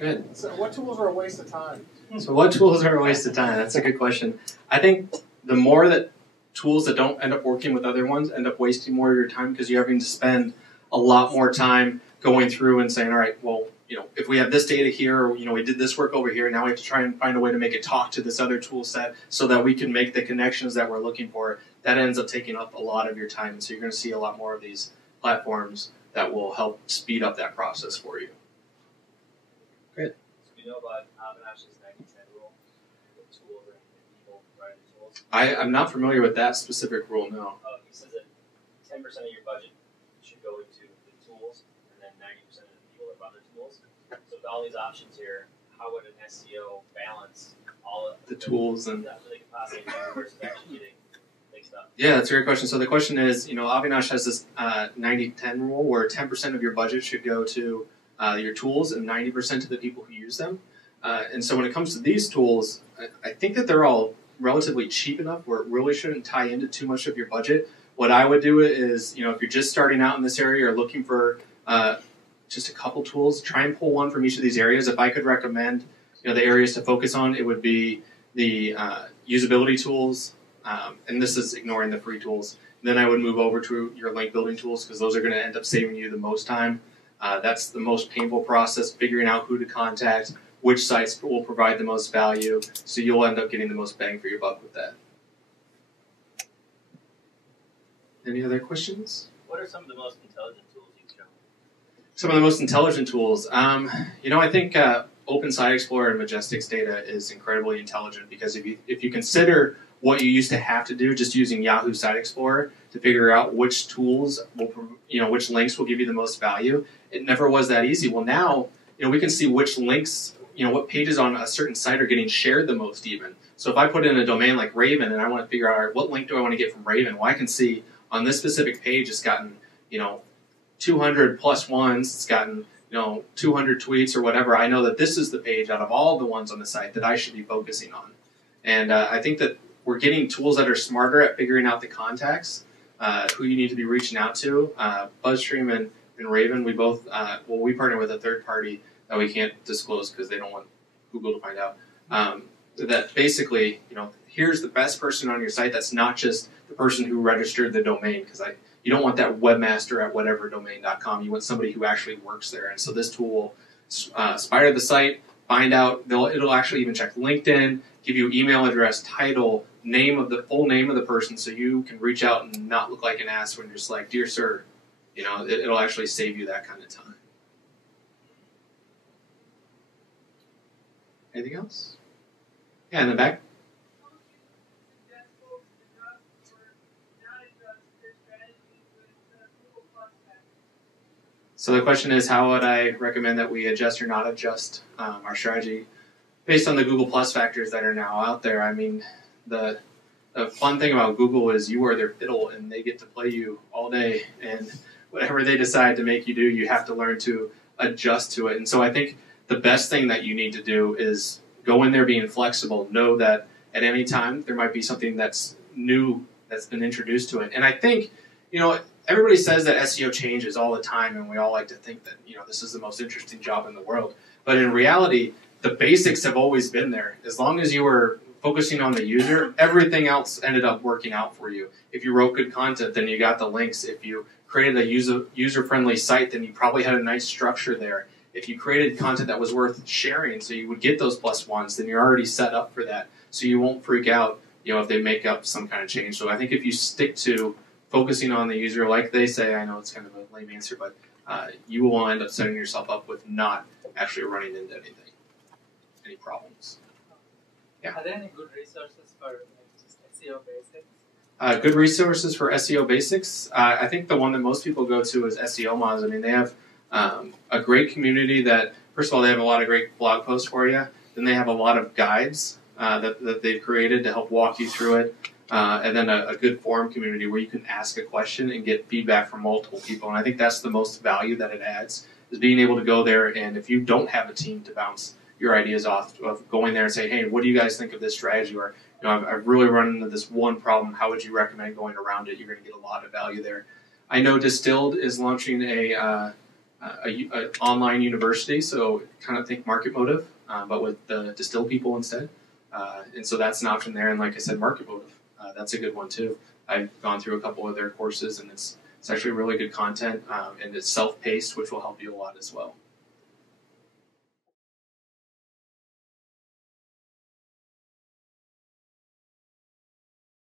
Good. So what tools are a waste of time? So what tools are a waste of time? That's a good question. I think the more that tools that don't end up working with other ones end up wasting more of your time because you're having to spend a lot more time going through and saying, all right, well, if we have this data here, or, we did this work over here, now we have to try and find a way to make it talk to this other tool set so that we can make the connections that we're looking for. That ends up taking up a lot of your time. And so you're going to see a lot more of these platforms that will help speed up that process for you. Great. So do you know about MnSearch's 90-10 rule? The tools and people providing tools? I'm not familiar with that specific rule, no. He says that 10% of your budget should go into the tools, and then 90% of the people that run the tools. So with all these options here, how would an SEO balance all of the tools and that they can possibly do versus actually getting mixed up? Yeah, that's a great question. So the question is, MnSearch has this 90-10 rule where 10% of your budget should go to your tools and 90% to the people who use them. And so when it comes to these tools, I think that they're all relatively cheap enough where it really shouldn't tie into too much of your budget. What I would do is, if you're just starting out in this area or looking for just a couple tools, try and pull one from each of these areas. If I could recommend, the areas to focus on, it would be the usability tools, and this is ignoring the free tools. Then I would move over to your link building tools because those are going to end up saving you the most time. That's the most painful process, figuring out who to contact, which sites will provide the most value, so you'll end up getting the most bang for your buck with that. Any other questions? What are some of the most intelligent tools you've shown? Some of the most intelligent tools. I think Open Site Explorer and Majestic's data is incredibly intelligent because if you consider what you used to have to do just using Yahoo Site Explorer to figure out which tools will, which links will give you the most value, it never was that easy. Well, now, we can see which links, what pages on a certain site are getting shared the most even. So if I put in a domain like Raven and I want to figure out, all right, what link do I want to get from Raven? Well, I can see on this specific page it's gotten, 200 plus ones, it's gotten, 200 tweets or whatever. I know that this is the page out of all the ones on the site that I should be focusing on. And I think that we're getting tools that are smarter at figuring out the contacts, who you need to be reaching out to. BuzzStream and Raven, we both, we partner with a third party that we can't disclose because they don't want Google to find out. That basically, here's the best person on your site that's not just the person who registered the domain, because you don't want that webmaster at whateverdomain.com. You want somebody who actually works there. And so this tool will spider the site, find out, it'll actually even check LinkedIn, give you email address, title, full name of the person, so you can reach out and not look like an ass when you're just like, dear sir, it'll actually save you that kind of time. Anything else? Yeah, in the back. So the question is, how would I recommend that we adjust or not adjust our strategy based on the Google Plus factors that are now out there? I mean, the fun thing about Google is you are their fiddle and they get to play you all day, and whatever they decide to make you do, you have to learn to adjust to it. And so I think the best thing that you need to do is go in there being flexible. Know that at any time there might be something that's new that's been introduced to it. And I think, everybody says that SEO changes all the time, and we all like to think that, this is the most interesting job in the world. But in reality, the basics have always been there. As long as you were focusing on the user, everything else ended up working out for you. If you wrote good content, then you got the links. If you created a user-friendly site, then you probably had a nice structure there. If you created content that was worth sharing, so you would get those plus ones, then you're already set up for that. So you won't freak out, if they make up some kind of change. So I think if you stick to focusing on the user, like they say, I know it's kind of a lame answer, but you will end up setting yourself up with not actually running into any problems. Yeah. Are there any good resources for just SEO basics? Good resources for SEO basics. I think the one that most people go to is SEO Moz. I mean, they have a great community that, first of all, they have a lot of great blog posts for you. Then they have a lot of guides that they've created to help walk you through it. And then a good forum community where you can ask a question and get feedback from multiple people. And I think that's the most value that it adds, is being able to go there, and if you don't have a team to bounce your ideas off of, going there and say, hey, what do you guys think of this strategy? Or, I've really run into this one problem. How would you recommend going around it? You're going to get a lot of value there. I know Distilled is launching a a online university, so kind of think Market Motive, but with the Distill people instead. And so that's an option there. And like I said, Market Motive, that's a good one too. I've gone through a couple of their courses, and it's actually really good content, and it's self-paced, which will help you a lot as well.